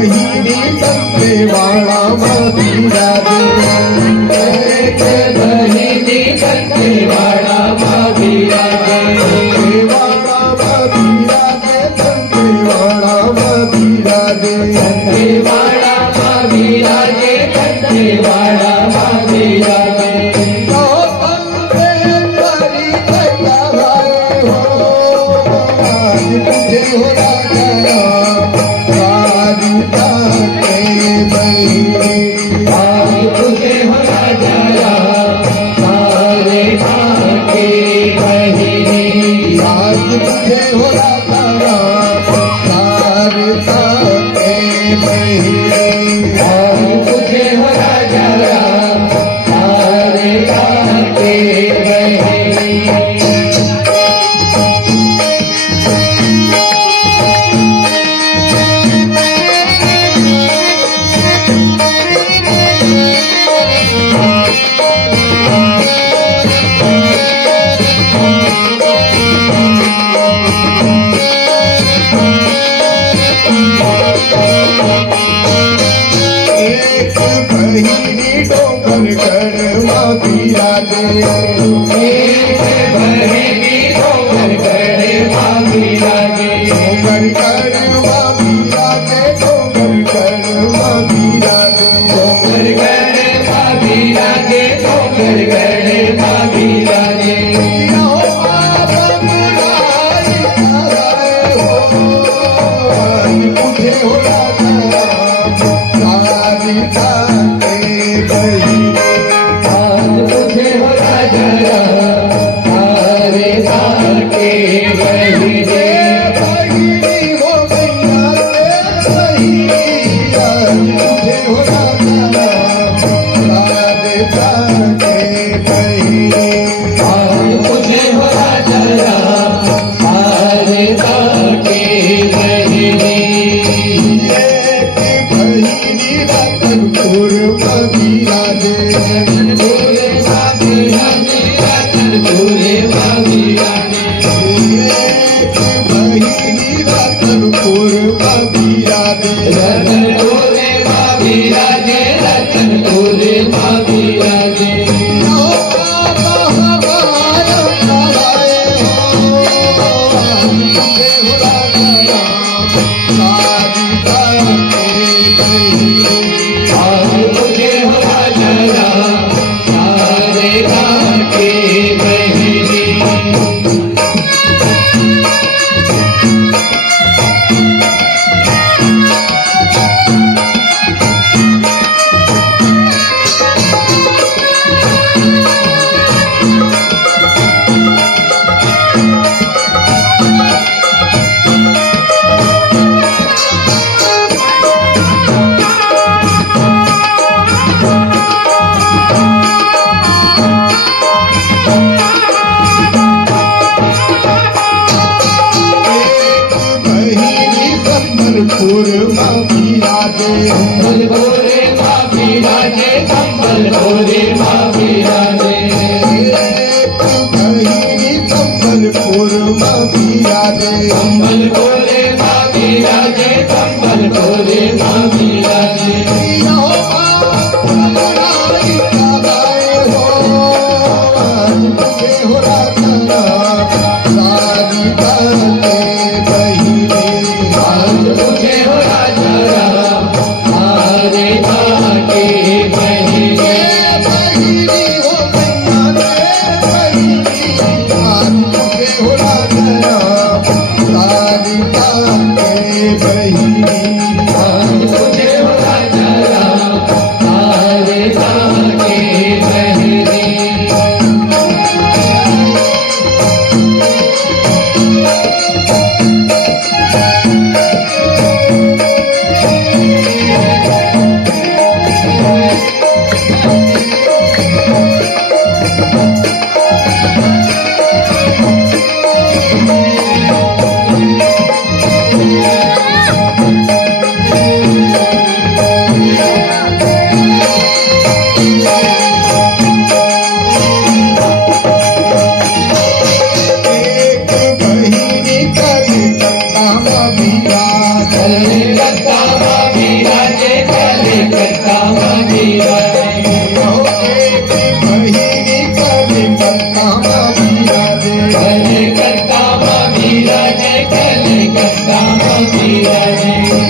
बहिणी संते वाळाમાં બિરાજે એક બહિની સંતે વાળામાં બિરાજે વાળામાં બિરાજે સંતે વાળામાં બિરાજે સંતે વાળામાં બિરાજે સંતે વાળામાં બિરાજે તો અંતે તારી થયા ભાઈ હો આજ તુझे हो राजा तारी ताके बहिणी आज तुझे हो राजा तारे ताके बहिनी आज तुझे हो राजा तारी ताके बहिणी आज तुझे हो राजा तारे ताके बहिनी एक बहिणी डोंगर गढ़वा बિરાજે एक बहिनी डोंगर गढ़वा बिराजे डोंगर गढ़वा बિરાજે डोंगर गढ़वा बિરાજे डोंगर गढ़वा बिराजे डोंगर गढ़वा बिराजे तुझे हो राजा तारी ताके बहिणी आज तुझे हो राजा तारे ताके बहिनी बहिणी हो गैया बहिणी आज तुझे हो राजा तारे ताके बहिणी आज तुझे हो राजा तारे ताके बहिनी एक बहिणी रतनपुर बિરાજે तुरे बहिराजे तुरे बहिराजे एक बहिणी रतनपुर बિરાજે रतन तोरे बहिराजे रतन तोरे बहिराजे आज तुझे हो राजा तारे ताके बहिनी संबल भोरे बहिराजे संबल भोरे बहिराजे संबल भोरे बहिराजे संबल भोरे बहिराजे आज तुझे हो राजा तारे ताके बहिनी आज तुझे हो राजा तारे ताके बहिनी कलकत्ता बिराजे